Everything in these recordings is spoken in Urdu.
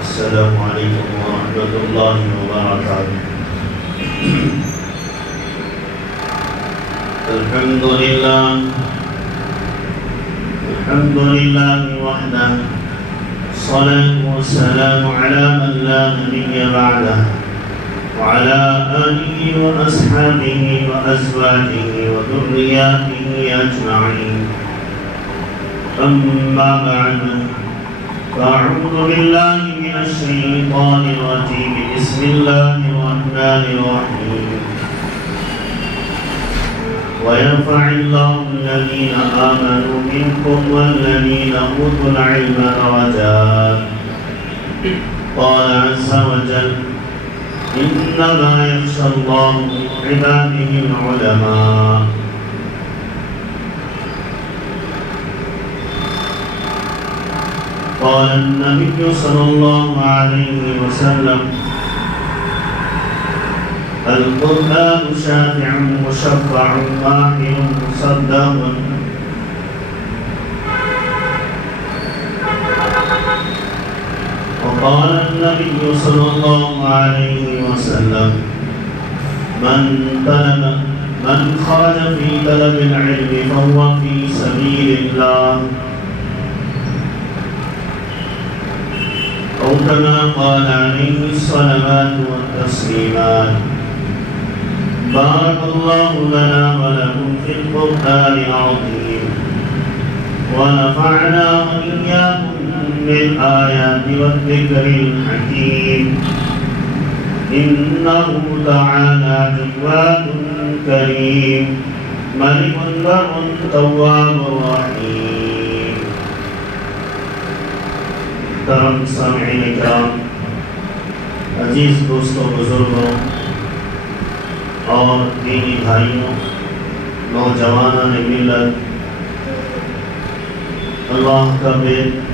السلام علیکم ورحمۃ اللہ وبرکاتہ۔ الحمد للہ وحدہ، الصلاة والسلام على من لا نبی بعدہ، وعلى آلہ وأصحابہ وأزواجہ وذریاتہ اجمعین، اما بعد، فأعوذ بالله من الشيطان الرجيم، بسم الله الرحمن الرحيم، ويرفع الله الذين آمنوا منكم والذين أوتوا العلم درجات، قال عز وجل إنما يخشى الله من عباده العلماء۔ قال النبي صلى الله عليه وسلم القرآن شافع مشفع ماحل مصدق، وقال النبي صلى الله عليه وسلم من خرج في طلب العلم فهو في سبيل الله، أو كما قال عليه الصلوات والتسليمات۔ بارك الله لنا ولكم في القرآن العظيم، ونفعنا وإياكم بالآيات والذكر الحكيم، إنه تعالى جواد كريم ملك بر تواب رحيم۔ محترم سامعین کرام، عزیز دوستوں، بزرگوں اور دینی بھائیوں، نوجوانان ملت، اللہ کا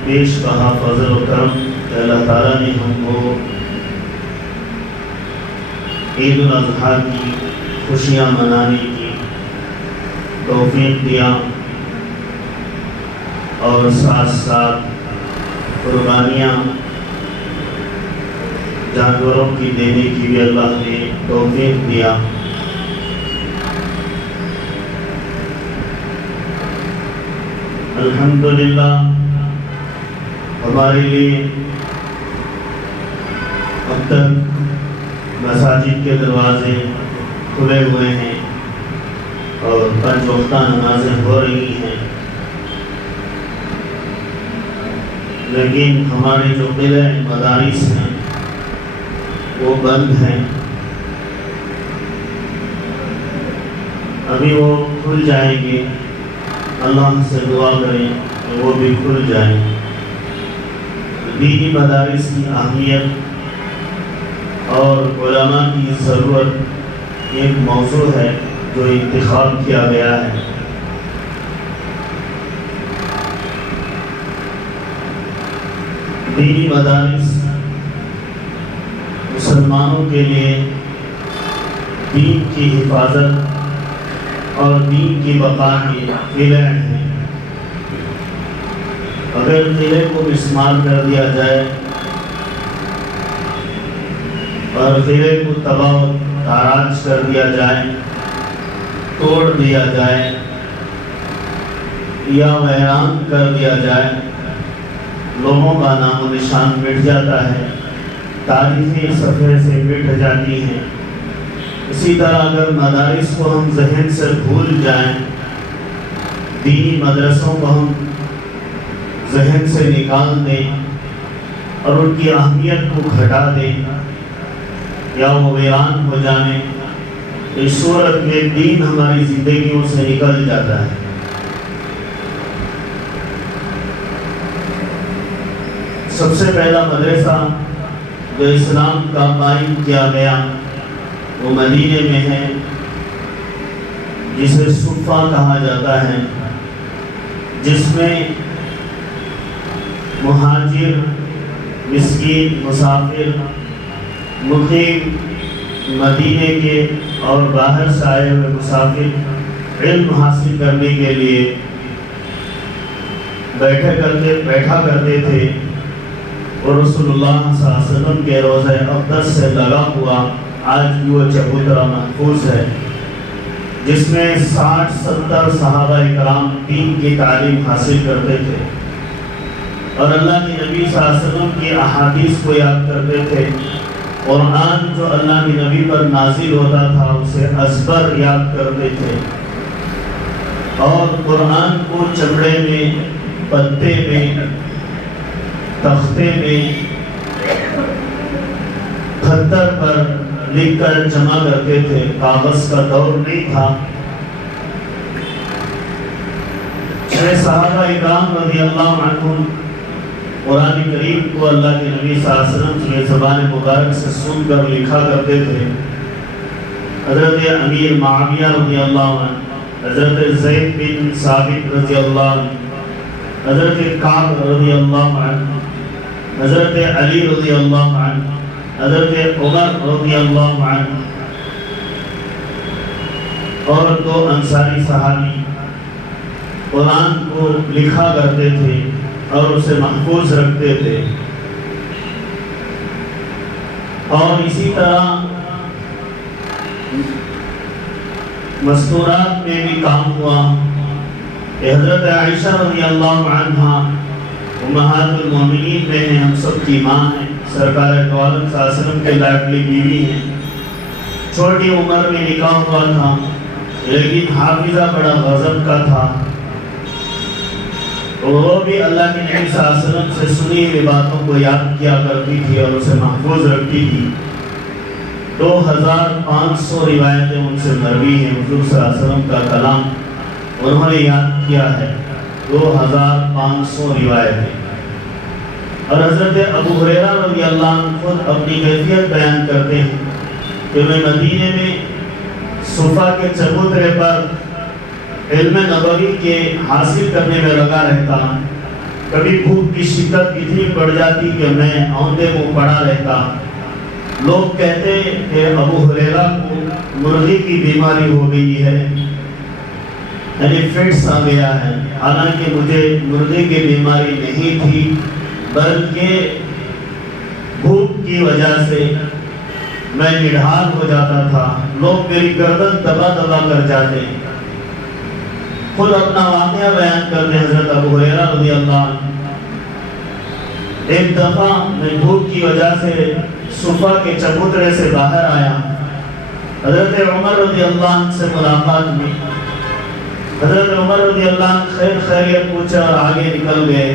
پیش کہا فضل و کرم کہ اللہ تعالیٰ نے ہم کو عید الاضحیٰ کی خوشیاں منانے کی توفیق دیا، اور ساتھ ساتھ قربانیاں جانوروں کی دینے کی بھی اللہ نے توفیق دیا۔ الحمدللہ ہمارے لیے اب تک مساجد کے دروازے کھلے ہوئے ہیں اور 5 وقتہ نمازیں ہو رہی ہیں، لیکن ہمارے جو قلعہ مدارس ہیں وہ بند ہیں۔ ابھی وہ کھل جائیں گے، اللہ سے دعا کریں کہ وہ بھی کھل جائیں۔ دینی مدارس کی اہمیت اور علماء کی ضرورت ایک موضوع ہے جو انتخاب کیا گیا ہے۔ دینی مدارس مسلمانوں کے لیے دین کی حفاظت اور دین کی بقا کے قلعے ہیں۔ اگر قلعے کو مسمار کر دیا جائے اور قلعے کو تباہ و تاراج کر دیا جائے، توڑ دیا جائے یا ویران کر دیا جائے، لوگوں کا نام و نشان مٹ جاتا ہے، تاریخیں صفحے سے مٹ جاتی ہیں۔ اسی طرح اگر مدارس کو ہم ذہن سے بھول جائیں، دینی مدرسوں کو ہم ذہن سے نکال دیں اور ان کی اہمیت کو گھٹا دیں یا وہ ویران ہو جائیں، اس صورت میں دین ہماری زندگیوں سے نکل جاتا ہے۔ سب سے پہلا مدرسہ جو اسلام کا قائم کیا گیا وہ مدینے میں ہے، جسے صفہ کہا جاتا ہے، جس میں مہاجر، مسکین، مسافر، مقیم مدینے کے اور باہر سے آئے ہوئے مسافر علم حاصل کرنے کے لیے بیٹھا کرتے تھے، اور رسول اللہ صلی اللہ علیہ وسلم کے روضہ اقدس سے لگا ہوا آج بھی وہ چبوترا محفوظ ہے، جس میں 60-70 صحابہ اکرام دین کی تعلیم حاصل کرتے تھے اور اللہ کے نبی صلی اللہ علیہ وسلم کی احادیث کو یاد کرتے تھے۔ قرآن جو اللہ کے نبی پر نازل ہوتا تھا اسے ازبر یاد کرتے تھے، اور قرآن کو چمڑے میں، پتے میں، تختے میں، پتھر پر لکھ کر جمع کرتے تھے۔ کاغذ کا دور نہیں تھا۔ صحابہ اکرام رضی اللہ عنہم قرآن کریم کو اللہ کے نبی صلی اللہ علیہ وسلم کی زبان مبارک سے سن کر لکھا کرتے تھے۔ حضرت امیر معاویہ رضی اللہ عنہ، حضرت زید بن ثابت رضی اللہ عنہ، حضرت کعب رضی اللہ عنہ، حضرت علی رضی اللہ عنہ، حضرت عمر رضی اللہ عنہ، اور 2 انصاری صحابی قرآن کو لکھا کرتے تھے اور اسے محفوظ رکھتے تھے۔ اور اسی طرح مستورات میں بھی کام ہوا کہ حضرت عائشہ رضی اللہ عنہا امہات المومنین میں ہیں، ہم سب کی ماں ہیں، سرکار دو عالم صلی اللہ علیہ وسلم کے لاڈلی بیوی ہیں، چھوٹی عمر میں نکاح ہوا تھا، لیکن حافظہ بڑا غضب کا تھا، وہ بھی اللہ کے نبی صلی اللہ علیہ وسلم سے سنی ہوئی باتوں کو یاد کیا کرتی تھی اور اسے محفوظ رکھتی تھی۔ 2500 روایتیں ان سے مروی ہیں، حضور صلی اللہ علیہ وسلم کا کلام انہوں نے یاد کیا ہے، 2500 روایتیں۔ اور حضرت ابو ہریرہ رضی اللہ عنہ خود اپنی کیفیت بیان کرتے ہیں کہ میں مدینے میں صفا کے چبوترے پر علم نبوی کے حاصل کرنے میں لگا رہتا، کبھی بھوک کی شدت اتنی بڑھ جاتی کہ میں اوندے منہ پڑا رہتا۔ لوگ کہتے کہ ابو ہریرہ کو مرغی کی بیماری ہو گئی ہے، یعنی فٹس آ گیا ہے، حالانکہ مجھے مرغی کی بیماری نہیں تھی، بلکہ بھوک کی وجہ سے میں نڈھال ہو جاتا تھا، لوگ میری گردن دبا دبا کر جاتے۔ خود اپنا واقعہ بیان کرتے حضرت ابو ہریرہ رضی اللہ عنہ، ایک دفعہ میں بھوک کی وجہ سے صفا کے چبوترے سے باہر آیا، حضرت عمر رضی اللہ عنہ سے ملاقات ہوئی، حضرت عمر رضی اللہ عنہ خیر خیریت پوچھا اور آگے نکل گئے،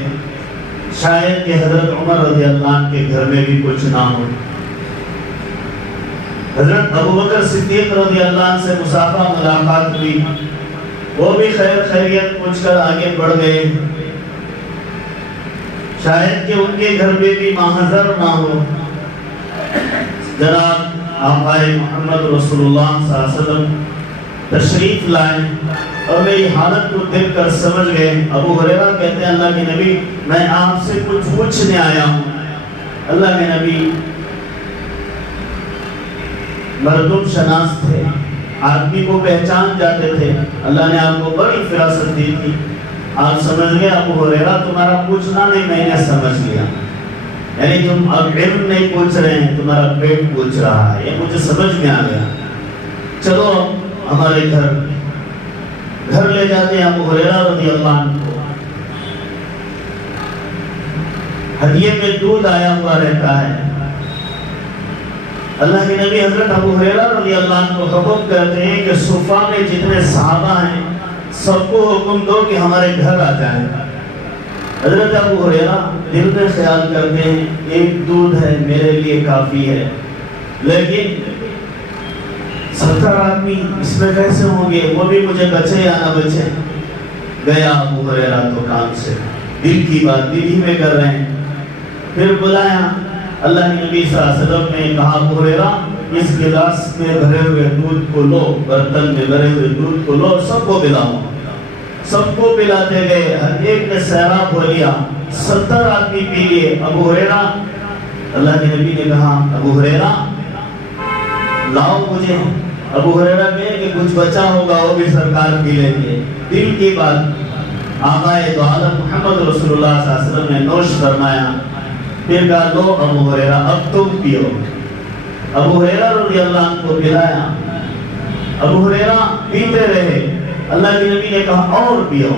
شاید کہ حضرت عمر رضی اللہ عنہ کے گھر میں بھی کچھ نہ ہو۔ حضرت ابو بکر صدیق رضی اللہ عنہ سے مصافحہ ملاقات ہوئی، وہ بھی خیر خیریت پوچھ کر آگے بڑھ گئے، شاید کہ ان کے گھر میں بھی محضر نہ ہو۔ جناب آقا محمد رسول اللہ صلی اللہ علیہ وسلم تشریف لائے اور میری حالت کو دیکھ کر سمجھ گئے۔ ابو ہریرہ کہتے ہیں اللہ کے نبی میں آپ سے کچھ پوچھنے آیا ہوں۔ اللہ کے نبی مردم شناس تھے، آدمی کو پہچان جاتے تھے، اللہ نے آپ کو بڑی فراست دی تھی، آپ سمجھ گئے ابو ہریرہ تمہارا پوچھنا نہیں میں نے سمجھ لیا، یعنی تم اب علم نہیں پوچھ رہے ہیں، تمہارا پیٹ پوچھ رہا ہے، یہ مجھے سمجھ میں آ گیا، چلو ہمارے گھر لے جاتے ہیں ابو ہریرہ رضی اللہ عنہ کو۔ ہدیے میں دودھ آیا ہوا رہتا ہے، اللہ کے نبی حضرت ابو ہریرہ رضی اللہ عنہ کو حکم کرتے ہیں کہ صفا میں جتنے صحابہ ہیں سب کو حکم دو کہ ہمارے گھر آ جائیں۔ حضرت ابو ہریرہ دل میں خیال کرتے ہیں ایک دودھ ہے میرے لیے کافی ہے، لیکن 70 آدمی اس میں کیسے ہوں گے، وہ بھی مجھے بچے یا نہ بچے۔ گیا ابو ہریرہ تو کام سے، دل کی بات دل ہی میں کر رہے ہیں، پھر بلایا اللہ کے نبی صلی اللہ علیہ وسلم نے کہا ابو ہریرہ اس گلاس میں بھرے ہوئے دودھ کو لو، برتن میں بھرے ہوئے دودھ کو لو، سب کو پلاؤ۔ سب کو پلاتے گئے، ہر ایک نے سیراب ہو لیا، 70 آدمی پی لیے۔ ابو ہریرہ، اللہ کے نبی نے کہا ابو ہریرہ لاؤ مجھے۔ ابو ہریرہ کہے کہ کچھ بچا ہوگا وہ بھی سرکار پی لیں گے۔ دل کی بات آقا دو عالم محمد رسول اللہ صلی اللہ علیہ وسلم نے نوش فرمایا، پھر کہا لو ابو ہریرہ اب تم پیو۔ ابو ہریرہ رضی اللہ عنہ کو پلایا، ابو ہریرہ پیتے رہے، اللہ کے نبی نے کہا اور پیو۔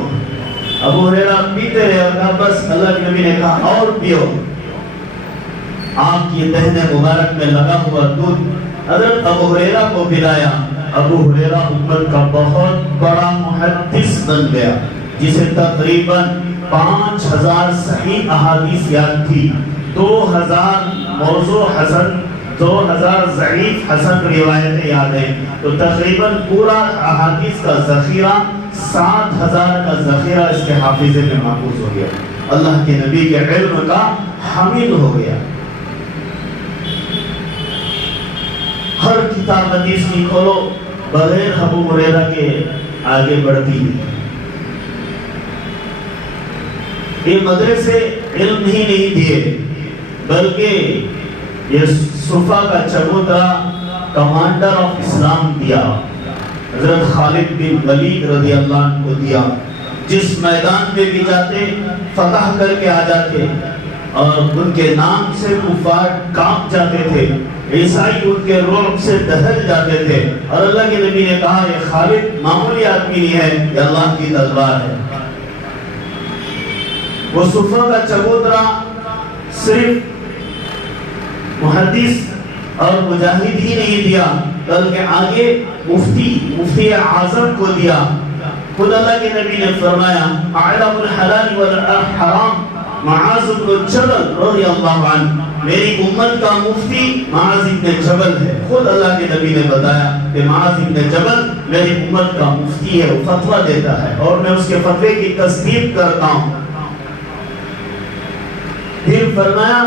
ابو ہریرہ پیتے رہے اور کہا بس، اللہ کے نبی نے کہا اور پیو۔ آپ کی دہن مبارک میں لگا ہوا دودھ حضرت ابو ہریرہ کو پلایا۔ ابو ہریرہ امت کا بہت بڑا محدث بن گیا، جسے تقریباً 5000 صحیح احادیث یاد تھی، 2000 موضوع حسن، 2000 ضعیف حسن روایتیں یاد ہیں، تو تقریباً پورا احادیث کا ذخیرہ 7000 کا ذخیرہ اس کے حافظے میں محفوظ ہو گیا، اللہ کے نبی کے علم کا حامل ہو گیا۔ ہر کتاب حدیث کی کھولو، بغیر ابو ہریرہ کے آگے بڑھتی ہے۔ یہ مدرسے علم ہی نہیں دیے، بلکہ یہ صفا کا چبوترا کمانڈر آف اسلام دیا، حضرت خالد بن ولید رضی اللہ عنہ کو دیا، جس میدان میں بھی جاتے فتح کر کے آ جاتے، اور ان کے نام سے کفار کانپ جاتے تھے، عیسائی ان کے رعب سے دہل جاتے تھے، اور اللہ کے نبی نے کہا یہ خالد معمولی آدمی نہیں ہے، یہ اللہ کی تلوار ہے۔ وہ صفا کا چبوترا صرف محدث اور مجاہد ہی نہیں دیا، بلکہ آگے مفتی اعظم کو دیا۔ خود اللہ کے نبی نے فرمایا اعلم الحلال والحرام معاذ بن جبل رضی اللہ عنہ، میری امت کا مفتی معاذ بن جبل ہے۔ خود اللہ کے نبی نے بتایا کہ معاذ بن جبل میری امت کا مفتی ہے، وہ فتویٰ دیتا ہے اور میں اس کے فتوے کی تصدیق کرتا ہوں۔ پھر فرمایا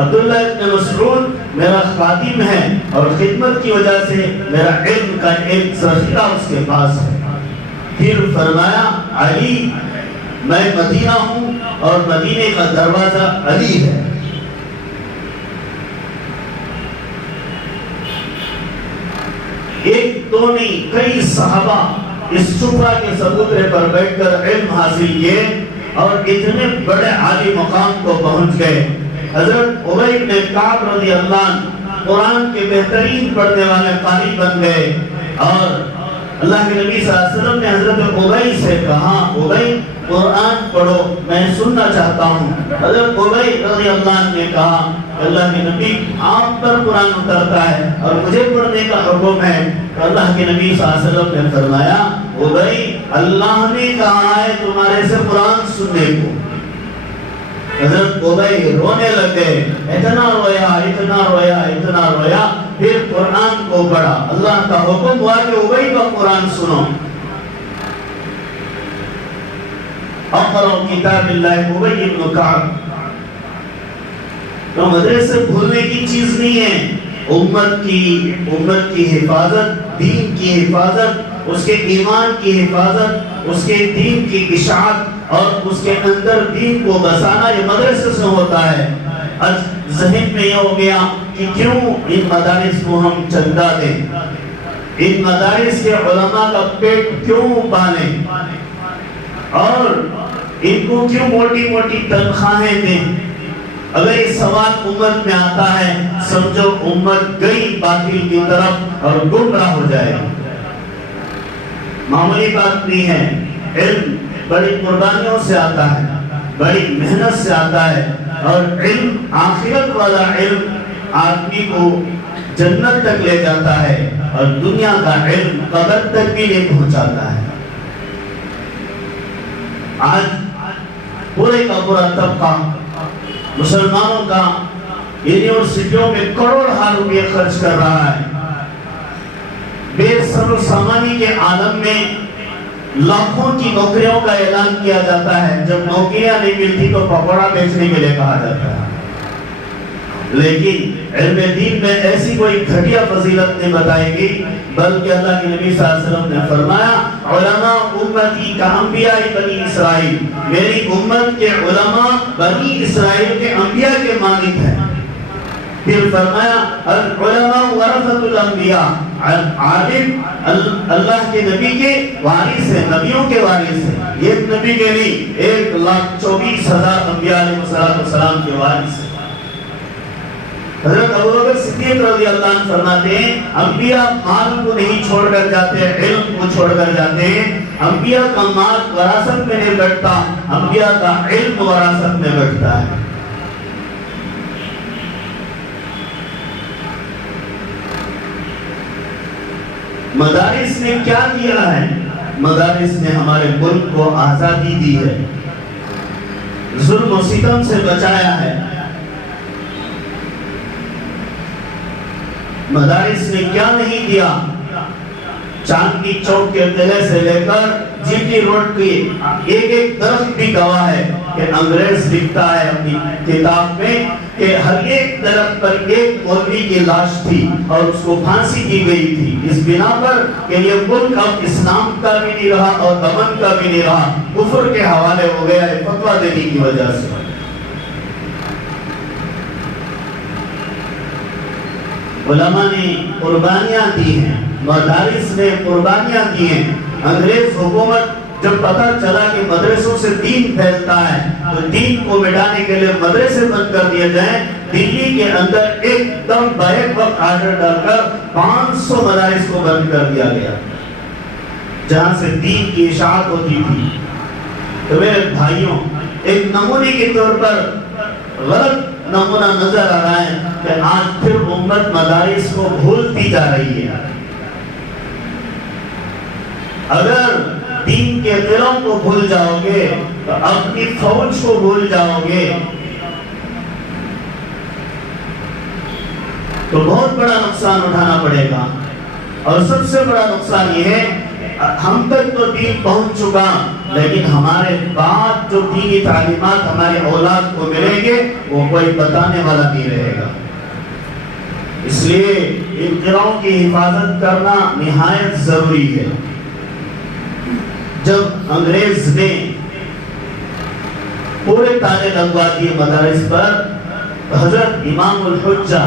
عبداللہ ابن مسعود میرا خادم ہے اور خدمت کی وجہ سے میرا علم کا ایک ذخیرہ اس کے پاس ہے۔ پھر فرمایا علی میں مدینہ ہوں اور مدینے کا دروازہ علی ہے۔ ایک دو نہیں کئی صحابہ اس صفا کے چبوترے پر بیٹھ کر علم حاصل کیے اور اتنے بڑے عالی مقام کو پہنچ گئے۔ حضرت ابی بن کعب رضی اللہ عنہ قرآن کے بہترین پڑھنے والے قاری بن گئے، اور اللہ کے نبی صلی اللہ علیہ وسلم نے حضرت ابی سے کہا ابی قرآن پڑھو میں سننا چاہتا ہوں۔ حضرت ابی رضی اللہ عنہ نے کہا اللہ کے نبی آپ پر قرآن اترتا ہے اور مجھے پڑھنے کا حکم ہے۔ اللہ کے نبی صلی اللہ علیہ وسلم نے فرمایا ابی اللہ نے کہا ہے تمہارے سے قرآن سننے کو۔ حضرت ابی رونے لگے، اتنا رویا اتنا رویا اتنا رویا، پھر قرآن کو پڑھا۔ اللہ کا حکم ہوا کہ ابی کا قرآن سنو۔ اقرأ کتاب اللہ ابی بن کعب۔ تو مدرسے بھولنے کی چیز نہیں ہے، امت کی حفاظت، دین کی حفاظت، اس کے ایمان کی حفاظت، اس کے دین کی اشاعت اور اس کے اندر دین کو بسانا یہ مدرسے سے ہوتا ہے۔ آج ذہن میں یہ ہو گیا کہ کیوں ان مدارس کو ہم چندہ دیں، ان مدارس کے علماء کا پیٹ کیوں پالیں، اور ان کو کیوں موٹی موٹی تنخواہیں دیں۔ اگر یہ سوال امت میں آتا ہے سمجھو امت گئی باطل کی طرف اور گمراہ ہو جائے گی۔ معمولی بات نہیں ہے، علم بڑی قربانیوں سے آتا ہے، بڑی محنت سے آتا ہے، اور علم آخرت والا علم آدمی کو جنت تک لے جاتا ہے، اور دنیا کا علم قبر تک بھی نہیں پہنچاتا ہے۔ آج پورے کا پورا طبقہ مسلمانوں کا یونیورسٹیوں میں کروڑ روپے خرچ کر رہا ہے۔ بے سر و سامانی کے عالم میں لاکھوں کی نوکریوں کا اعلان کیا جاتا ہے، جب نوکریاں نہیں ملتی تو پکوڑا بیچنے کے لیے کہا جاتا ہے۔ لیکن علم دین میں ایسی کوئی گھٹیا فضیلت نہیں بتائی گئی، بلکہ اللہ کے نبی صلی اللہ علیہ وسلم نے فرمایا علماء امتی کا انبیاء بنی اسرائیل، میری امت کے علماء بنی اسرائیل کے انبیاء کے مانند ہیں۔ پھر فرمایا العلماء ورثۃ الانبیاء، عالم اللہ کے نبی کے وارث ہیں، نبیوں کے وارث ہیں۔ ایک نبی کے نہیں 1,24,000 انبیاء علیہ السلام کے وارث ہیں۔ حضرت ابوبکر صدیق رضی اللہ عنہ فرماتے ہیں انبیاء مال کو نہیں چھوڑ کر جاتے، علم کو چھوڑ کر جاتے ہیں۔ انبیاء کا مال وراثت میں نہیں بٹتا، انبیاء کا علم وراثت میں بٹتا ہے۔ مدارس نے کیا کیا ہے؟ مدارس نے ہمارے ملک کو آزادی دی ہے، ظلم و ستم سے بچایا ہے۔ مدارس نے کیا نہیں دیا؟ چاندنی چوک کے قلعے سے لے کر جی ٹی روڈ کی ایک ایک درخت بھی گواہ ہے کہ انگریز لکھتا ہے اپنی کتاب میں کہ ہر ایک درخت پر ایک مولوی کی لاش تھی اور اس کو پھانسی کی گئی تھی، اس بنا پر کہ یہ ملک اب اسلام کا بھی نہیں رہا اور امن کا بھی نہیں رہا، کفر کے حوالے ہو گیا ہے فتویٰ دینے کی وجہ سے۔ علماء نے قربانیاں دی ہیں، مدارس نے قربانیاں دی ہیں۔ انگریز حکومت جب پتہ چلا کہ مدرسوں سے دین پھیلتا ہے تو دین کو مٹانے کے لیے مدرسے بند کر دیے جائیں، دلی کے اندر ایک دم بیک وقت آرڈر ڈال کر 500 مدارس کو بند کر دیا گیا جہاں سے دین کی اشاعت ہوتی تھی۔ تو میرے بھائیوں، ایک نمونے کے طور پر غلط نمونہ نظر آ رہا ہے کہ آج پھر امت مدارس کو بھولتی جا رہی ہے۔ اگر دین کے قلعوں کو بھول جاؤ گے تو اپنی فوج کو بھول جاؤ گے تو بہت بڑا نقصان اٹھانا پڑے گا۔ اور سب سے بڑا نقصان یہ ہے ہم تک تو دین پہنچ چکا، لیکن ہمارے بعد جو دینی تعلیمات ہمارے اولاد کو ملیں گے وہ کوئی بتانے والا نہیں رہے گا۔ اس لیے ان قلعوں کی حفاظت کرنا نہایت ضروری ہے۔ جب انگریز نے پورے تالے لگوا دیے مدارس پر، حضرت امام الحجہ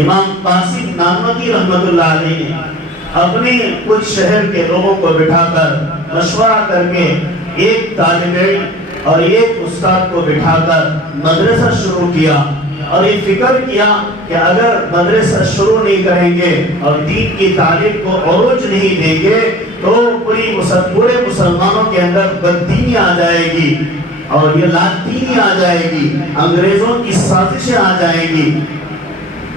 امام قاسم نانوتوی رحمۃ اللہ علیہ نے اپنے کچھ شہر کے لوگوں کو بٹھا کر مشورہ کر کے ایک طالب علم اور ایک استاد کو بٹھا کر مدرسہ شروع کیا اور یہ فکر کیا کہ اگر مدرسہ شروع نہیں کریں گے اور دین کی تعلیم کو عروج نہیں دیں گے تو پورے مسلمانوں کے اندر بددینی آ جائے گی اور یہ لادینی آ جائے گی، انگریزوں کی سازشیں آ جائیں گی،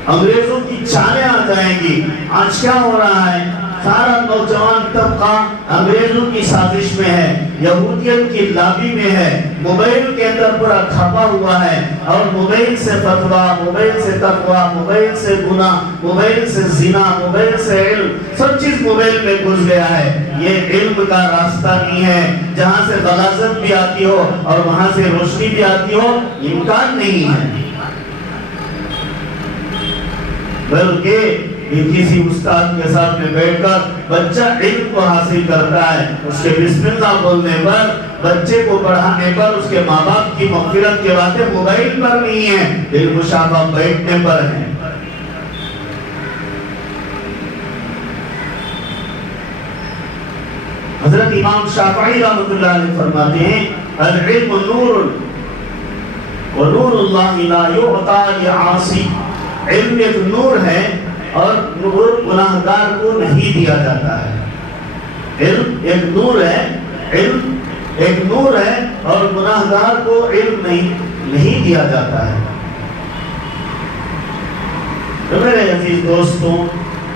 انگریزوں کی چالیں آ جائیں گی۔ آج کیا ہو رہا ہے؟ سارا نوجوان طبقہ انگریزوں کی سازش میں ہے، یہودیت کی لابی میں ہے، موبائل کے اندر پورا کھپا ہوا ہے اور موبائل سے فتویٰ، موبائل سے تقویٰ، موبائل سے گناہ، موبائل سے زنا، موبائل سے علم، سب چیز موبائل میں گھس گیا ہے۔ یہ علم کا راستہ نہیں ہے جہاں سے غلاظت بھی آتی ہو اور وہاں سے روشنی بھی آتی ہو، امکان نہیں ہے۔ بلکہ کسی استاد کے ساتھ میں بیٹھ کر بچہ علم کو حاصل کرتا ہے، اس کے بسم اللہ بولنے پر، بچے کو پڑھانے پر، اس کے ماں باپ کی مغفرت کے باتیں موبائل پر نہیں ہیں، دل مشابہ بیٹھنے پر ہیں۔ حضرت امام شافعی رحمۃ اللہ علیہ فرماتے ہیں العلم نور ونور اللہ لا یعطا لعاصی، علم ایک نور ہے اور نور گناہگار کو نہیں دیا جاتا ہے۔ علم ایک نور ہے، علم ایک نور ہے اور گناہگار کو علم نہیں دیا جاتا ہے۔ تو میرے عزیز دوستوں،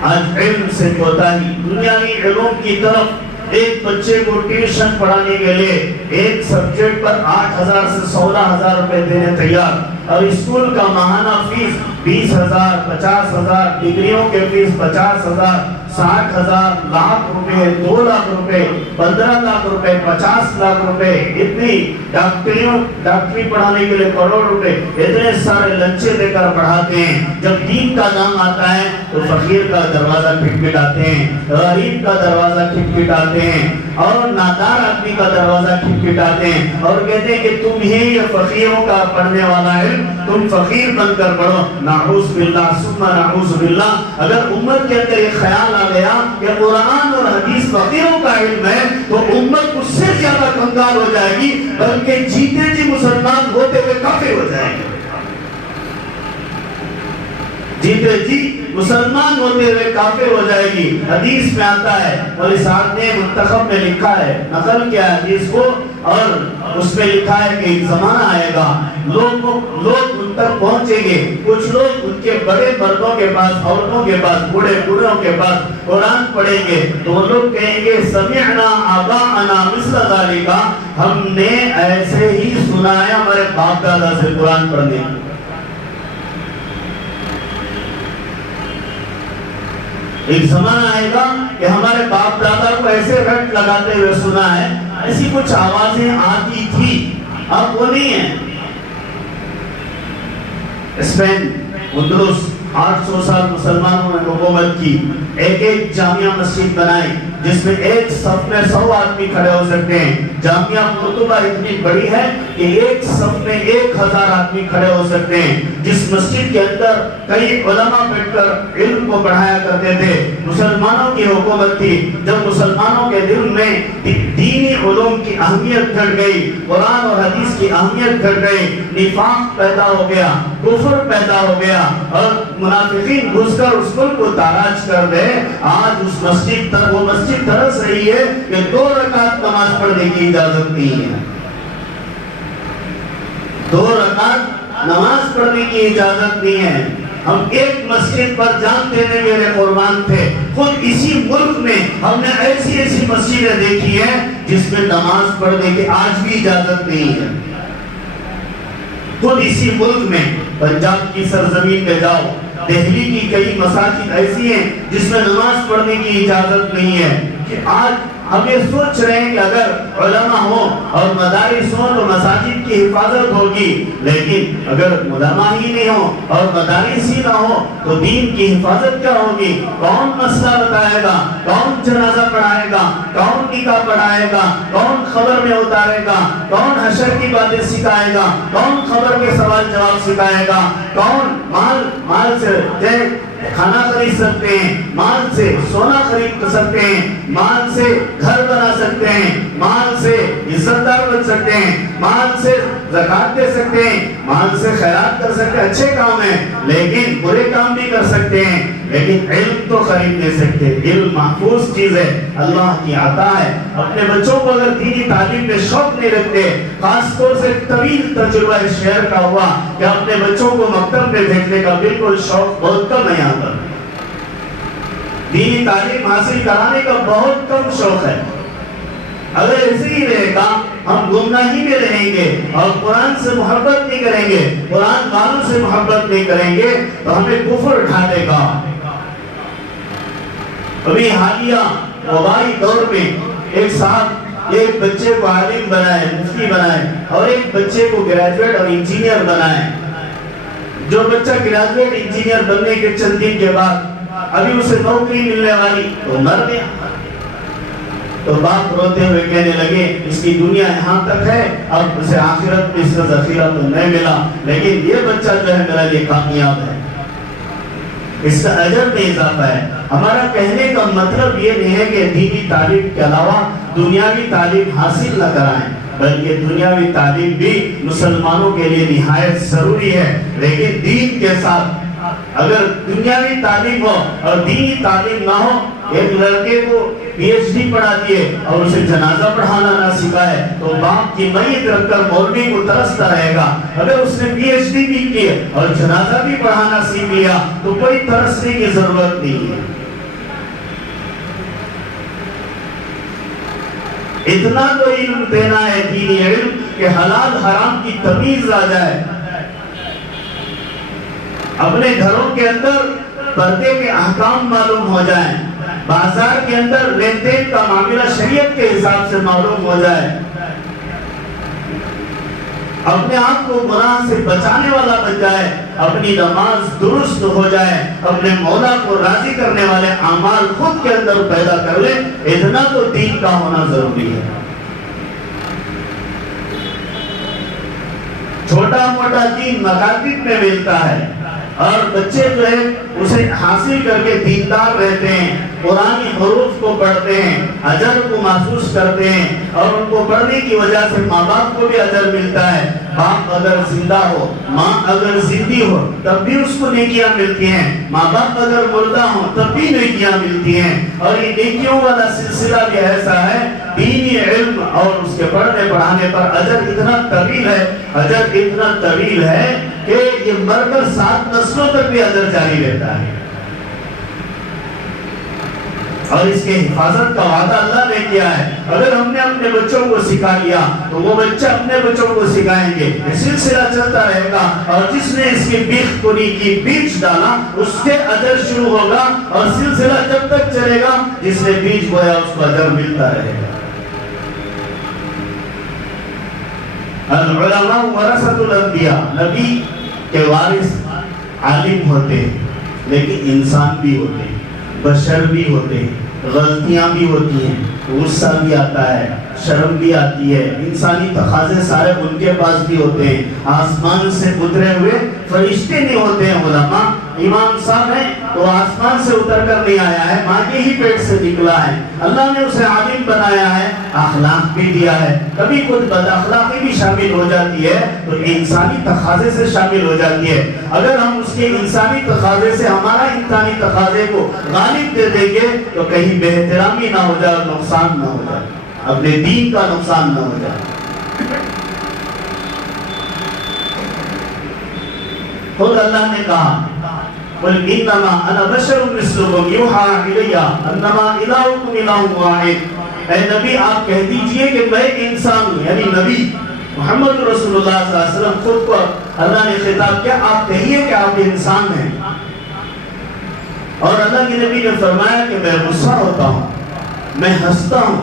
آج علم سے کوتاہی، دنیاوی علوم کی طرف ایک بچے کو ٹیوشن پڑھانے کے لیے ایک سبجیکٹ پر 8,000 سے 16,000 روپے دینے تیار اور اسکول کا ماہانہ فیس 20,000 50,000 ڈگریوں کے فیس 50,000 60,000 لاکھ روپے 2 لاکھ روپے 15 لاکھ روپے 50 لاکھ روپے اتنی ڈاکٹری پڑھانے کے لیے کروڑ روپے اتنے سارے لنچے دے کر پڑھاتے ہیں. جب دین کا نام آتا ہے تو فقیر کا دروازہ کھٹکھٹاتے ہیں, غریب کا دروازہ کھٹکھٹاتے ہیں اور نادار آدمی کا دروازہ کھٹکھٹاتے ہیں اور کہتے ہیں کہ تم ہی یہ فقیروں کا پڑھنے والا ہے, تم فقیر بن کر پڑھو. نعوذ باللہ ثم نعوذ باللہ. اگر امت کے اندر یہ خیال آ گیا کہ قرآن اور حدیث فقیروں کا علم ہے تو امت اس سے زیادہ کنگال ہو جائے گی, بلکہ جیتے جی مسلمان ہوتے ہوئے کافر ہو جائیں گے. جیتے جی مسلمان ہوتے ہوئے کافر ہو جائے گی. حدیث میں آتا ہے اور صاحب نے منتخب میں لکھا ہے, نقل کیا ہے حدیث کو, اور اس میں لکھا ہے کہ ایک زمانہ آئے گا لوگ ان تک پہنچیں گے. کچھ لوگ ان کے بڑے مردوں کے پاس, عورتوں کے پاس, بوڑھے بوڑھوں کے پاس قرآن پڑھیں گے تو وہ لوگ کہیں گے سمعنا آباءنا مثل ذالک, ہم نے ایسے ہی سنا ہے ہمارے باپ دادا سے قرآن پڑھنے. ایک زمانہ آئے گا کہ ہمارے باپ دادا کو ایسے رٹ لگاتے ہوئے سنا ہے, ایسی کچھ آوازیں آتی تھی, اب وہ نہیں ہے. اسپین, اندلس 800 سال مسلمانوں نے حکومت کی, ایک جامعہ مسجد بنائی جس میں ایک صف میں 100 آدمی کھڑے ہو سکتے ہیں. جامعہ قرطبہ اتنی بڑی ہے کہ ایک صف میں 1000 آدمی کھڑے ہو سکتے ہیں. جس مسجد کے اندر کئی علماء بیٹھ کر علم کو پڑھایا کرتے تھے. مسلمانوں کی حکومت تھی. جب مسلمانوں کے دل میں دینی علوم کی اہمیت گھٹ گئی, قرآن اور حدیث کی اہمیت گھٹ گئی, نفاق پیدا ہو گیا, کفر پیدا ہو گیا اور منافقین گھس کر اس ملک کو تاراج کر دے. آج اس مسجد تک وہ مسجد ترس رہی ہے کہ 2 رکعت نماز پڑھنے کی اجازت نہیں ہے. 2 رکعت نماز پڑھنے کی اجازت نہیں ہے. ہم ایک مسجد پر جان دینے کے لیے قربان تھے. خود اسی ملک میں ہم نے ایسی مسجدیں دیکھی ہیں جس میں نماز پڑھنے کی آج بھی اجازت نہیں ہے. خود اسی ملک میں پنجاب کی سرزمین میں جاؤ, دہلی کی کئی مساجد ایسی ہیں جس میں نماز پڑھنے کی اجازت نہیں ہے. کہ آج ہم یہ سوچ رہے ہیں کہ اگر علماء ہوں اور مدارس ہوں تو مساجد کی حفاظت ہوگی, لیکن اگر علماء ہی نہیں ہوں اور مدارس ہی نہ ہوں تو دین کی حفاظت کیا ہوگی؟ کون مسئلہ بتائے گا, کون جنازہ پڑھائے گا, کون نکاح پڑھائے گا, کون خبر میں اتارے گا, کون حشر کی باتیں سکھائے گا, کون خبر کے سوال جواب سکھائے گا, کون مال سے کھانا خرید سکتے ہیں, مال سے سونا خرید سکتے ہیں, مال سے گھر بنا سکتے ہیں, مال سے عزت دار بن سکتے ہیں, مال سے زکات دے سکتے ہیں, مال سے خیرات کر سکتے ہیں. اچھے کام ہیں لیکن برے کام بھی کر سکتے ہیں, لیکن علم تو خرید نہیں سکتے. علم محفوظ چیز ہے, اللہ کی عطا ہے. اپنے بچوں کو اگر دینی تعلیم میں شوق نہیں رکھتے, خاص طور سے طویل تجربہ اس شہر کا ہوا کہ اپنے بچوں کو مکتب میں بھیجنے کا بالکل شوق بہت کم ہے. یہاں پر دینی تعلیم حاصل کرانے کا بہت کم شوق ہے. اگر ایسے ہی رہے گا ہم گمراہی میں رہیں گے اور قرآن سے محبت نہیں کریں گے, قرآن والوں سے محبت نہیں کریں گے تو ہمیں کفر ڈھانٹے گا. ابھی حالیہ وبائی دور میں ایک صاحب ایک بچے کو عالم بنائے, مفتی بنائے اور ایک بچے کو گریجویٹ اور انجینئر بنائے. جو بچہ گریجویٹ انجینئر بننے کے چند دن کے بعد ابھی اسے نوکری ملنے والی تو مر گیا. تو باپ روتے ہوئے کہنے لگے اس کی دنیا یہاں تک ہے, اب اسے آخرت میں اس کا ذخیرہ تو نہیں ملا, لیکن یہ بچہ جو ہے میرا لیے کامیاب ہے, اس کا اجر میں اضافہ ہے. ہمارا کہنے کا مطلب یہ نہیں ہے کہ دینی تعلیم کے علاوہ دنیاوی تعلیم حاصل نہ کرائیں, بلکہ دنیاوی تعلیم بھی مسلمانوں کے لیے نہایت ضروری ہے. لیکن دین کے ساتھ اگر دنیاوی تعلیم ہو اور دینی تعلیم نہ ہو, ایک لڑکے کو پی ایچ ڈی پڑھا دیے اور اسے جنازہ پڑھانا نہ سکھائے تو باپ کی میت رکھ کر مولوی کو ترستا رہے گا. اگر اس نے پی ایچ ڈی بھی کی اور جنازہ بھی پڑھانا سیکھ لیا تو کوئی ترسنے کی ضرورت نہیں ہے. اتنا تو علم دینا ہے, دینی علم, کہ حلال حرام کی تمیز آ جائے. اپنے گھروں کے اندر پردے کے احکام معلوم ہو جائیں، بازار کے اندر لین دین کا معاملہ شریعت کے حساب سے معلوم ہو جائے، اپنے آپ کو گناہ سے بچانے والا بن جائے، اپنی نماز درست ہو جائے، اپنے مولا کو راضی کرنے والے اعمال خود کے اندر پیدا کر لے، اتنا تو دین کا ہونا ضروری ہے۔ چھوٹا موٹا دین مکاتب میں ملتا ہے، اور بچے جو ہے اسے حاصل کر کے دیندار رہتے ہیں، قرآنی حروف کو پڑھتے ہیں، اجر کو محسوس کرتے ہیں، اور ان کو پڑھنے کی وجہ سے ماں باپ کو بھی اجر ملتا ہے۔ باپ اگر زندہ ہو، ماں اگر زندی ہو تب بھی اس کو نیکیاں ملتی ہیں، ماں باپ اگر مردہ ہو تب بھی نیکیاں ملتی ہیں۔ اور یہ نیکیوں والا سلسلہ بھی ایسا ہے، دینی علم اور اس کے پڑھنے پڑھانے پر اجر اتنا طویل ہے، اجر اتنا طویل ہے کہ یہ مر کر 7 نسلوں تک بھی اجر جاری رہتا ہے۔ اور اس کے حفاظت کا وعدہ اللہ نے کیا ہے، اگر ہم نے اپنے بچوں کو سکھا لیا تو وہ بچہ اپنے بچوں کو سکھائیں گے، یہ سلسلہ چلتا رہے گا، اور جس نے اس کی بیخ کنی کی، بیج ڈالا، اس کے اجر شروع ہوگا، اور سلسلہ جب تک چلے گا جس نے بیج بویا اس کو اجر ملتا رہے گا۔ العلماء ورثۃ الانبیاء، نبی کے وارث عالم ہوتے ہیں، لیکن انسان بھی ہوتے ہیں، بشر بھی ہوتے ہیں، غلطیاں بھی ہوتی ہیں، غصہ بھی آتا ہے، شرم بھی آتی ہے، انسانی تقاضے سارے ان کے پاس بھی ہوتے ہیں، آسمان سے اترے ہوئے فرشتے نہیں ہوتے ہیں۔ علماء امام صاحب ہیں تو آسمان سے اتر کر نہیں آیا ہے، ماں کے ہی پیٹ سے نکلا ہے، اللہ نے اسے عالم بنایا ہے، اخلاق بھی دیا ہے، کبھی کچھ بد اخلاقی بھی شامل ہو جاتی ہے تو انسانی تقاضے سے شامل ہو جاتی ہے۔ اگر ہم اس کے انسانی تقاضے سے ہمارا انسانی تقاضے کو غالب دے دیں گے تو کہیں بے احترامی نہ ہو جائے اور نقصان نہ ہو جائے، اپنے دین کا نقصان نہ ہو جائے۔ خود اللہ نے کہا قل انما انا بشر مثلکم یوحی الی انما الہکم الہ واحد، اے نبی آپ کہہ دیجئے کہ میں انسان ہوں، یعنی نبی محمد رسول اللہ صلی اللہ علیہ وسلم خود کو اللہ نے خطاب کیا، آپ کہیے کہ آپ انسان ہیں۔ اور اللہ کے نبی نے فرمایا کہ میں غصہ ہوتا ہوں، میں ہنستا ہوں،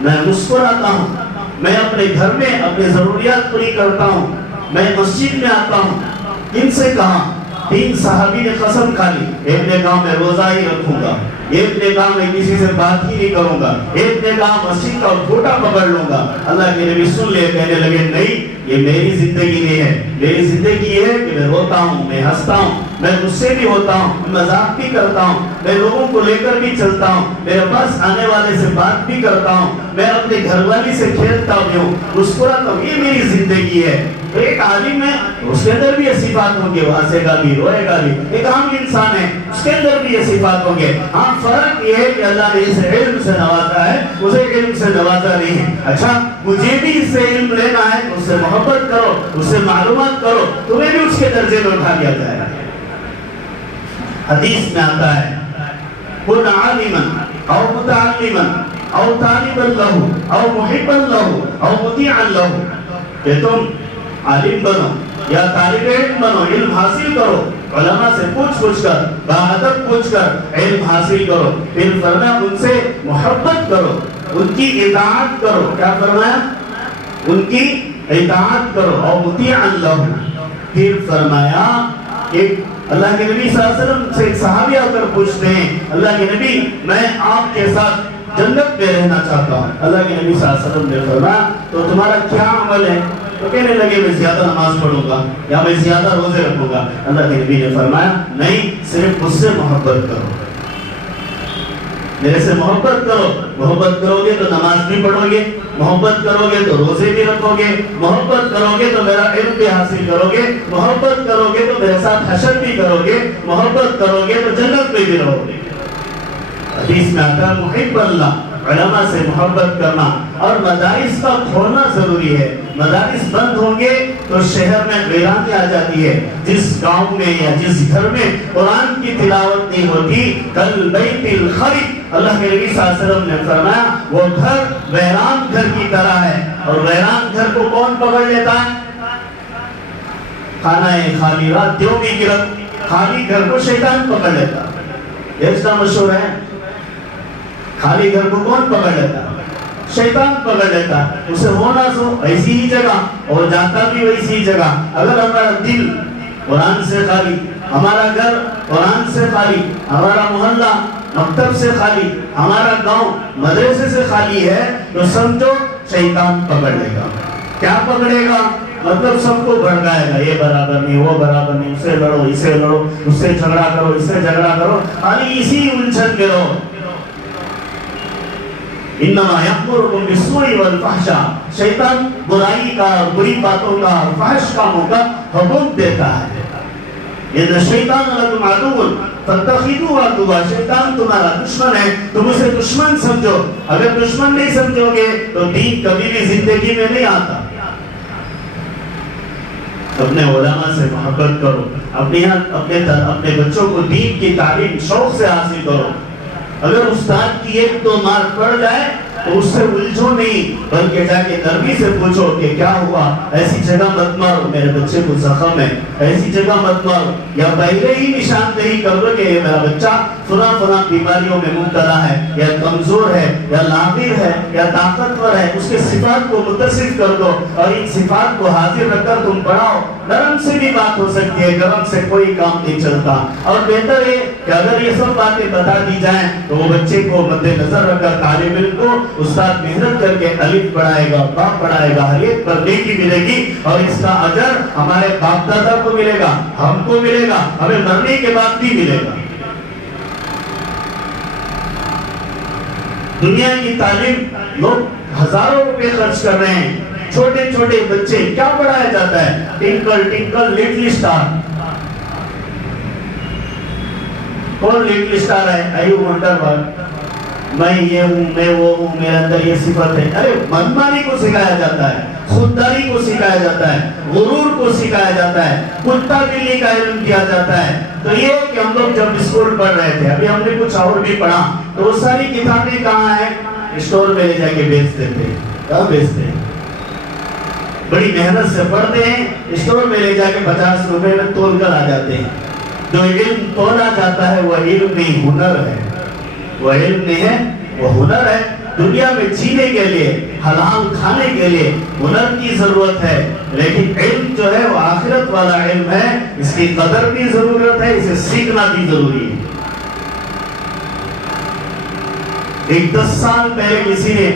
میں مسکراتا ہوں، میں اپنے گھر میں اپنی ضروریات پوری کرتا ہوں، میں مسجد میں آتا ہوں۔ ان سے کہا، 3 صحابی نے قسم کھا لی، ایک نے کہا میں روزہ ہی رکھوں گا، ایک نے کہا میں کسی سے بات ہی نہیں کروں گا، ایک نے کہا مسجد کا گھوٹا پکڑ لوں گا۔ اللہ کے نبی سن لے، کہنے لگے نہیں، یہ میری زندگی نہیں ہے، میری زندگی یہ ہے کہ میں روتا ہوں، میں ہنستا ہوں، میں غصے بھی ہوتا ہوں، میں مذاق بھی کرتا ہوں، میں لوگوں کو لے کر بھی چلتا ہوں، میرے پاس آنے والے سے بات بھی کرتا ہوں، میں اپنے گھر والی سے کھیلتا بھی ہوں، مسکراتا ہوں، یہ میری زندگی ہے۔ ایک عالم ہے، اس کے اندر بھی یہ صفات ہوں گے، وہ ہنسے گا بھی، روئے گا بھی۔ ایک عام انسان ہے، اس کے اندر بھی یہ صفات ہوں گے۔ ہاں فرق یہ ہے کہ اللہ نے اسے علم سے نوازا ہے، اسے علم سے نوازا نہیں ہے۔ اچھا مجھے بھی اس سے علم لینا ہے، اس سے محبت کرو، اس سے معلومات کرو، تمہیں بھی اس کے درجے میں اٹھا دیا جائے گا۔ حدیث میں آتا ہے کن عالما او متعلما او طالبا له او محبا له او مطیعا له، کہ تم عالم بنو یا طالب علم بنو، علم حاصل کرو، علماء سے پوچھ کر، باادب پوچھ کر علم حاصل کرو، پھر فرمایا ان سے محبت کرو، ان کی اطاعت کرو۔ کیا فرمایا؟ ان کی اطاعت کرو، اور مطیعا لہ۔ پھر فرمایا ایک اللہ کے نبی صلی اللہ علیہ وسلم سے ایک صحابی آ کر پوچھتے ہیں، اللہ کے نبی میں آپ کے ساتھ جنت میں رہنا چاہتا ہوں۔ اللہ کے نبی صلی اللہ علیہ وسلم نے فرمایا تو تمہارا کیا عمل ہے؟ تو کہنے لگے میں زیادہ نماز پڑھوں گا یا میں زیادہ روزے رکھوں گا۔ اللہ کے نبی نے فرمایا نہیں، صرف اس سے محبت کرو، میرے سے محبت کرو۔ محبت کرو گے تو نماز بھی پڑھو گے، محبت کرو گے تو روزے بھی رکھو گے، محبت کرو گے تو میرا علم بھی حاصل کرو گے، محبت کرو گے تو میرے ساتھ حشر بھی کرو گے، محبت کرو گے تو جنت میں بھی رہو گے۔ حدیث میں آتا ہے محب اللہ، علماء سے محبت کرنا۔ اور مدارس کا کھولنا ضروری ہے، مدارس بند ہوں گے تو شہر میں ویرانی آ جاتی ہے۔ جس گاؤں میں یا جس گھر میں قرآن کی تلاوت نہیں ہوتی، کل بیت الخرب، اللہ کے نبی صلی اللہ علیہ وسلم نے فرمایا وہ گھر ویران گھر کی طرح ہے۔ اور ویران گھر کو کون پکڑ لیتا ہے؟ خانہ خالی رات دیو کی گرفت، خالی گھر کو شیطان پکڑ لیتا. یہ اس کا مشہور ہے, خالی گھر کو کون پکڑ لیتا؟ شیطان پکڑ لیتا. اسے ہونا سو ایسی ہی جگہ اور جاتا بھی ویسی ہی جگہ. اگر ہمارا دل قرآن سے خالی, ہمارا گھر قرآن سے خالی, ہمارا محلہ مکتب سے خالی, ہمارا گاؤں مدرسے سے خالی ہے, تو سمجھو شیطان پکڑ لے گا. کیا پکڑے گا؟ مطلب سب کو بھڑکائے گا, یہ برابر نہیں, وہ برابر نہیں, اسے لڑو, اسے لڑو, اس سے جھگڑا کرو, اس سے جھگڑا کرو, خالی اسی الجھن میں رہو. انما یأمرکم بالسوء والفحشاء, شیطان برائی کا, بری باتوں کا, فحش کاموں کا حکم دیتا ہے. ان الشیطان لکم عدو فاتخذوه عدوا, شیطان تمہارا دشمن ہے, تم اسے دشمن سمجھو. اگر دشمن نہیں سمجھو گے تو دین کبھی بھی زندگی میں نہیں آتا. اپنے علماء سے محبت کرو, اپنے بچوں کو دین کی تعلیم شوق سے حاصل کرو. اگر استاد کی ایک دو مار پڑ جائے تو اس سے الجھو نہیں, بلکہ جا کے نرمی سے پوچھو کہ کیا ہوا, ایسی جگہ مت مارو, میرے بچے کو زخم ہے, ایسی جگہ مت مارو. یا پہلے ہی نشاندہی کر دو کہ میرا بچہ فلاں بیماریوں میں مبتلا ہے, یا کمزور ہے, یا نادر ہے, یا طاقتور ہے. اس کے صفات کو متصف کر دو اور ان صفات کو حاضر رکھ کر تم پڑھاؤ. نرم سے بھی بات ہو سکتی ہے, گرم سے کوئی کام نہیں چلتا. اور بہتر ہے کہ اگر یہ سب باتیں بتا دی جائیں تو وہ بچے کو مد نظر رکھ کر طالب علم کو استاد محنت کر کے الف پڑھائے گا, با پڑھائے گا, ہر ایک پر نیکی ملے گی, اور اس کا اجر ہمارے باپ دادا کو ملے گا, ہم کو ملے گا, ہمیں مرنے کے بعد بھی ملے گا. دنیا کی تعلیم لوگ ہزاروں روپے خرچ کر رہے ہیں. چھوٹے چھوٹے بچے کیا پڑھایا جاتا ہے؟ ٹنکل ٹنکل لٹل اسٹار. کون لٹل اسٹار ہے؟ ایوب ونڈر ورلڈ, میں یہ ہوں, میں وہ ہوں, میرے اندر یہ صفت ہے. ارے منمانی کو سکھایا جاتا ہے, خودداری کو سکھایا جاتا ہے, غرور کو سکھایا جاتا ہے, کتا بلی کا علم دیا جاتا ہے. تو یہ کہ ہم لوگ جب اسکول پڑھ رہے تھے, ابھی ہم نے کچھ اور بھی پڑھا, تو وہ ساری کتابیں کہاں ہیں؟ اسٹور میں لے جا کے بیچتے تھے. کہاں بیچتے ہیں؟ بڑی محنت سے پڑھتے ہیں, اسٹور میں لے جا کے 50 روپے میں تول کر آ جاتے ہیں. جو علم تولا جاتا ہے وہ علم نہیں, ہنر ہے. وہ علم نہیں ہے, وہ ہنر ہے. دنیا میں جینے کے لیے, حلال کھانے کے لیے ہنر کی ضرورت ہے, لیکن علم جو ہے وہ آخرت والا علم ہے. اس کی قدر بھی ضرورت ہے, اسے سیکھنا بھی ضروری ہے. 10 سال پہلے کسی نے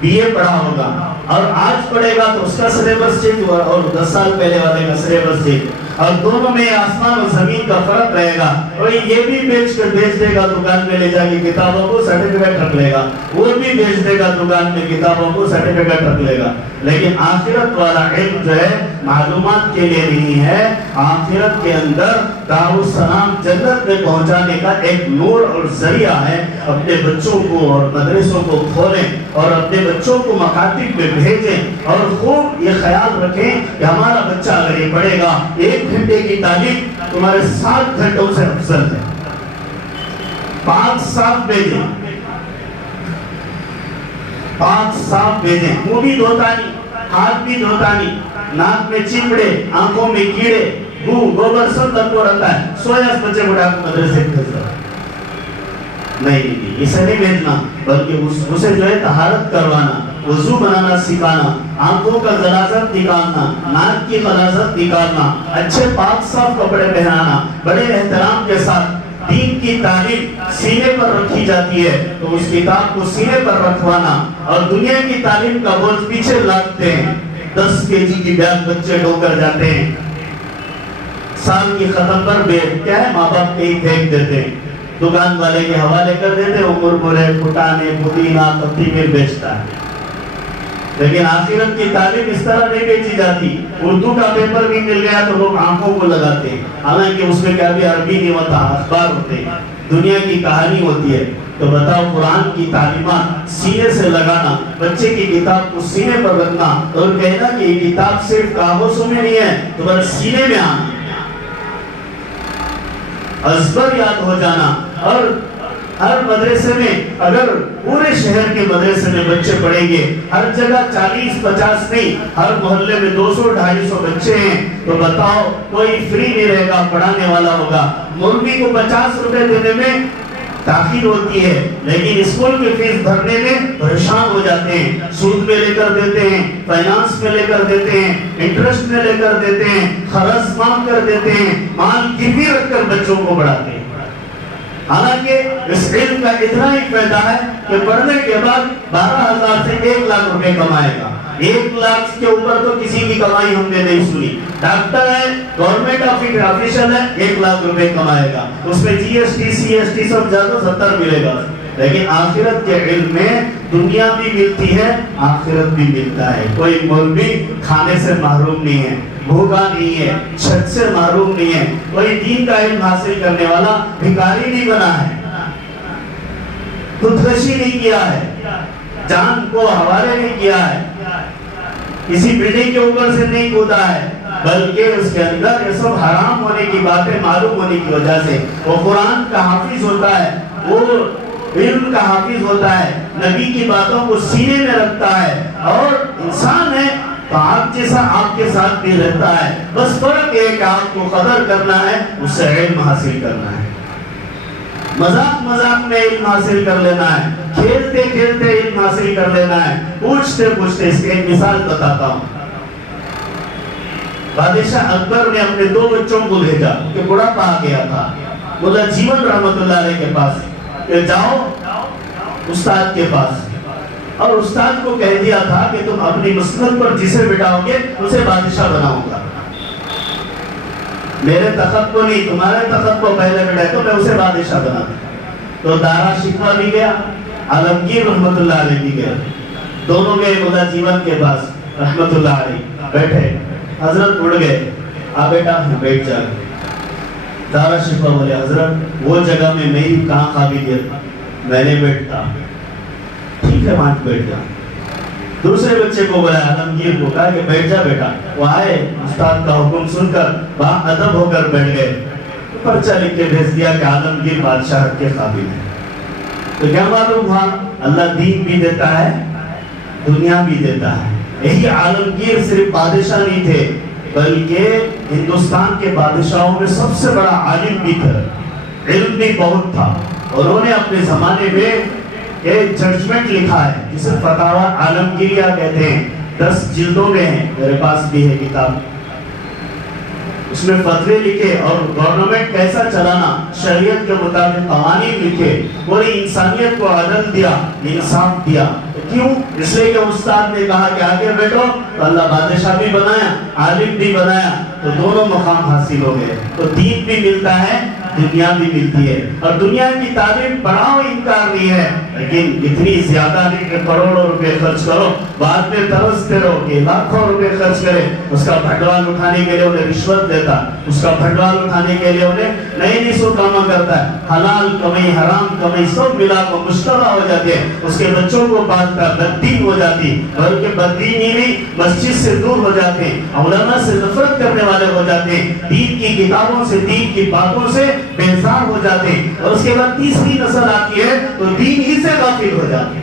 بی اے پڑھا ہوگا اور آج پڑھے گا تو اس کا سلیبس چینج ہوا, اور 10 سال پہلے والے کا سلیبس چینج, اور دونوں میں آسمان و زمین کا فرق رہے گا. اور یہ بھی بیچ دے گا دکان میں لے جا کے کتابوں کو, سرٹیفکیٹ رکھ لے گا, وہ بھی بیچ دے گا دکان میں کتابوں کو, سرٹیفکیٹ رکھ لے گا. لیکن آخرت والا علم جو ہے معلومات کے لیے نہیں ہے, آخرت کے اندر دارالسلام جنت میں پہنچانے کا ایک نور اور ذریعہ ہے. اپنے بچوں کو اور مدرسوں کو کھولیں اور اپنے بچوں کو مکاتب میں بھیجیں, اور خوب یہ خیال رکھیں کہ ہمارا بچہ اگر یہ پڑھے گا 1 گھنٹے کی تعلیم تمہارے 7 گھنٹوں سے افضل ہے. پاک صاف بھیجیں, پاک صاف بھیجیں, منہ بھی دھوتا نہیں, ہاتھ بھی دھوتا نہیں, ناک میں چمڑے, آنکھوں میں کیڑے, گوبر سب تک کو رہتا ہے. سویا بچے بڑھا کے مدرسے بھیج رہا نہیں, اسے نہیں بھیجنا, بلکہ اسے جو ہے طہارت کروانا, وضو بنانا سکھانا, آنکھوں کا غلاظت نکالنا, ناک کی غلاظت نکالنا, اچھے پاک صاف کپڑے پہنانا, بڑے احترام کے ساتھ. دین کی تعلیم سینے پر رکھی جاتی ہے تو اس کتاب کو سینے پر رکھوانا, اور دنیا کی تعلیم کا بوجھ پیچھے لاتے ہیں. 10 kg کی بیگ بچے ڈھو کر جاتے ہیں, سال کی ختم پر بیگ کیا ہے ماں باپ کے ہی پھینک دیتے ہیں, دکان والے کے حوالے کر دیتے ہیں, وہ مرمرے, پھٹانے, پودینہ, پتی مل بیچتا ہے. لیکن آخرت کی تعلیم اس طرح نہیں بیچی جاتی. اردو کا پیپر بھی مل گیا تو لوگ آنکھوں کو لگاتے ہیں, حالانکہ اس میں کیا بھی عربی نہیں ہوتا, اخبار ہوتے ہیں, دنیا کی کہانی ہوتی ہے. تو بتاؤ, قرآن کی تعلیمات سینے سے لگانا, بچے کی کتاب کو سینے پر رکھنا, اور کہنا کہ یہ کتاب صرف کاغذوں میں نہیں ہے, تمہارے سینے میں آنا, ازبر یاد ہو جانا. اور ہر مدرسے میں اگر پورے شہر کے مدرسے میں بچے پڑھیں گے، ہر جگہ 40-50 نہیں، ہر محلے میں 200-250 بچے ہیں، تو بتاؤ کوئی فری نہیں رہے گا، پڑھانے والا ہوگا۔ مولوی کو 50 روپے دینے میں تاخیر ہوتی ہے، لیکن اسکول کی فیس بھرنے میں پریشان ہو جاتے ہیں، سود میں لے کر دیتے ہیں، فائنانس میں لے کر دیتے ہیں، انٹرسٹ میں لے کر دیتے ہیں، قرض مانگ کر دیتے ہیں، مال گروی رکھ کر بچوں کو پڑھاتے ہیں۔ حالانکہ اس علم کا اتنا ہی فائدہ ہے کہ پڑھنے کے بعد 12,000 سے 1 لاکھ روپے کمائے گا۔ 1 لاکھ کے اوپر تو کسی کی کمائی ہم نے نہیں سنی۔ ڈاکٹر ہے، گورنمنٹ آفیشل ہے، 1 لاکھ روپے کمائے گا، اس میں G S T C S T سب زیادہ 70 ملے گا۔ لیکن آخرت کے علم میں دنیا بھی ملتی ہے، آخرت بھی ملتا ہے۔ کوئی مولوی کھانے سے محروم نہیں ہے، بھوکا نہیں ہے، چھت سے محروم نہیں ہے، کوئی دین کا علم حاصل کرنے والا بھکاری نہیں بنا ہے، خودکشی نہیں کیا ہے، جان کو حوالے نہیں کیا ہے، کسی بلڈنگ کے اوپر سے نہیں کودا ہے، بلکہ اس کے اندر یہ سب حرام ہونے کی باتیں معلوم ہونے کی وجہ سے وہ قرآن کا حافظ ہوتا ہے، وہ علم کا حافظ ہوتا ہے، نبی کی باتوں کو سینے میں رکھتا ہے، اور انسان ہے تو آپ جیسا آپ کے ساتھ بھی رہتا ہے، بس فرق ہے کہ آپ کو قدر کرنا ہے، اس سے علم حاصل کرنا ہے۔ مذاق مذاق میں علم حاصل کر لینا ہے، کھیلتے کھیلتے علم حاصل کر لینا ہے، پوچھتے پوچھتے۔ اس کی ایک مثال بتاتا ہوں۔ بادشاہ اکبر نے اپنے 2 بچوں کو بھیجا کہ بڑھاپا آ گیا تھا، مولا جیون رحمت اللہ علیہ کے پاس، کہ جاؤ استاد کے پاس، اور استاد کو کہہ دیا تھا کہ تم اپنی مسند پر جسے بٹھاؤ گے اسے بادشاہ بناؤں گا، میرے تخت کو نہیں، تمہارے تخت کو پہلے بٹھائے تو میں اسے بادشاہ بنا دوں۔ تو دارا شکوہ بھی گیا، عالمگیر رحمت اللہ علیہ بھی گیا، دونوں گئے مولا جیون کے پاس رحمت اللہ علیہ، بیٹھے، حضرت اڑ گئے، آ بیٹا بیٹھ جا۔ دارا شکوہ بولے حضرت وہ جگہ میں میری کہاں قابلیت، میں نے بیٹھتا، ٹھیک ہے وہاں بیٹھ جا۔ دوسرے بچے کو بولا، عالمگیر کو کہا کہ بیٹھ جا بیٹا، وہ آئے، استاد کا حکم سن کر با ادب ہو کر بیٹھ گئے، پرچہ لکھ کے بھیج دیا کہ عالمگیر بادشاہ کے قابل ہے۔ تو کیا معلوم ہوا، اللہ دین بھی دیتا ہے، دنیا بھی دیتا ہے۔ یہی عالمگیر صرف بادشاہ نہیں تھے، بلکہ ہندوستان کے بادشاہوں میں سب سے بڑا عالم بھی تھا، علم بھی بہت تھا۔ انہوں نے اپنے زمانے میں ایک ججمنٹ لکھا ہے جسے فتاوی عالمگیریہ کہتے ہیں، 10 جلدوں میں ہے، میرے پاس بھی ہے کتاب، اس میں فتوے لکھے اور گورنمنٹ کیسا چلانا، شریعت کے مطابق قوانین لکھے، پوری انسانیت کو عدل دیا، انصاف دیا۔ کیوں؟ اس لیے کہ استاد نے کہا کہ آگے بیٹھو، تو اللہ بادشاہ بھی بنایا، عالم بھی بنایا، تو دونوں مقام حاصل ہو گئے۔ تو دین بھی ملتا ہے، دنیا بھی ملتی ہے، اور دنیا کی تعلیم پڑھاؤ انکار نہیں ہے، لیکن اتنی زیادہ نہیں کہ کروڑوں روپے خرچ کرو، بعد میں ترستے رہو کہ لاکھوں روپے خرچ کرے، اس کا بھنڈوال اٹھانے کے لیے انہیں رشوت دیتا، اس کا بھنڈوال اٹھانے کے لیے انہیں نئی سو کام کرتا ہے، حلال کمائی حرام کمائی سب ملا کو مشتبہ ہو جاتے ہیں، اس کے بچوں کو پالتا، بددین ہو جاتی، بلکہ بددین ہی نہیں مسجد سے دور ہو جاتے ہیں، علماء سے نفرت کرنے والے ہو جاتے ہیں، دین کی کتابوں سے دین کی باتوں سے بیزار ہو جاتے ہیں، اور اس کے بعد تیسری نسل آتی ہے تو دین ہی سے غافل ہو جاتے ہیں۔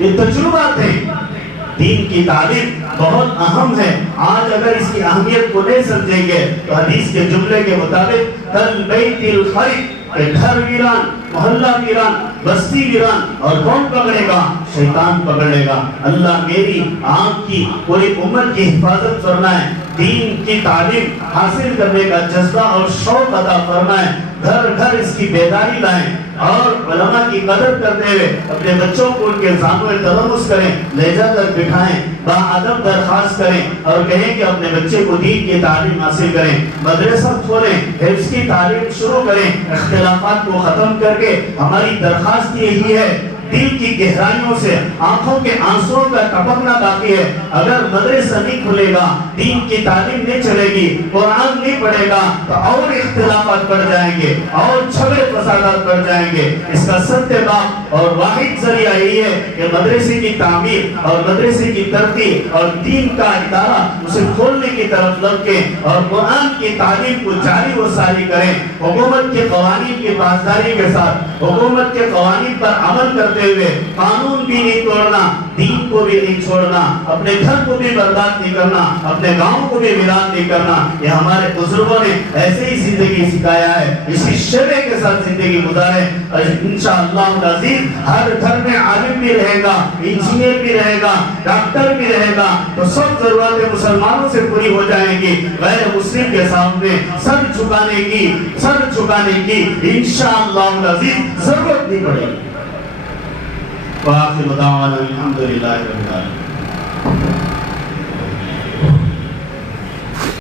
یہ تجربات ہیں، دین کی تعلیم بہت اہم ہے۔ آج اگر اس کی اہمیت کو نہیں سمجھیں گے تو حدیث کے جملے کے مطابق کل بیت الخرب، کہ گھر ویران، محلہ ویران، بستی ویران، اور کون پکڑے گا؟ شیطان پکڑے گا۔ اللہ میری آنکھ کی پوری امت کی حفاظت فرمائے، دین کی تعلیم حاصل کرنے کا جذبہ اور شوق عطا فرمائے، گھر گھر اس کی بیداری لائیں، اور علماء کی قدر کرتے ہوئے اپنے بچوں کو ان کے زانو تلمس کریں، لے جا کر بٹھائیں، باادب درخواست کریں اور کہیں کہ اپنے بچے کو دین کی تعلیم حاصل کریں، مدرسہ کھولیں، حفظ کی تعلیم شروع کریں، اختلافات کو ختم کر کے ہماری درخواست یہی ہے دل کی گہرائیوں سے آنکھوں کے آنسوؤں کا ٹپکنا باقی ہے. اگر مدرسہ نہیں کھلے گا، دین کی تعلیم نہیں چلے گی، قرآن نہیں پڑھے گا تو اور اختلافات بڑھ جائیں گے اور جھگڑے فسادات بڑھ جائیں گے. اس کا سب باب اور واحد ذریعہ یہی ہے کہ مدرسے کی تعمیر اور مدرسے کی ترقی اور دین کا ادارہ اسے کھولنے کی طرف لگ کے اور قرآن کی تعلیم کو جاری و ساری کریں. حکومت کے قوانین کی پاسداری کے ساتھ حکومت کے قوانین پر عمل کرتے ہوئے قانون بھی نہیں توڑنا، دین کو بھی نہیں چھوڑنا، اپنے گھر کو بھی برباد نہیں کرنا، اپنے گاؤں کو بھی ویران نہیں کرنا. یہ ہمارے بزرگوں نے ایسے ہی زندگی سکھایا ہے. اسی شرع کے ساتھ زندگی گزارے. انشاءاللہ العزیز ہر گھر میں عالم بھی رہے گا، انجینئر بھی رہے گا، ڈاکٹر بھی رہے گا تو سب ضرورتیں مسلمانوں سے پوری ہو جائیں گی. غیر مسلم کے سامنے سر جھکانے کی انشاءاللہ العزیز ضرورت نہیں پڑے گی. وآخر دعوانا الحمدللہ رب العالمین.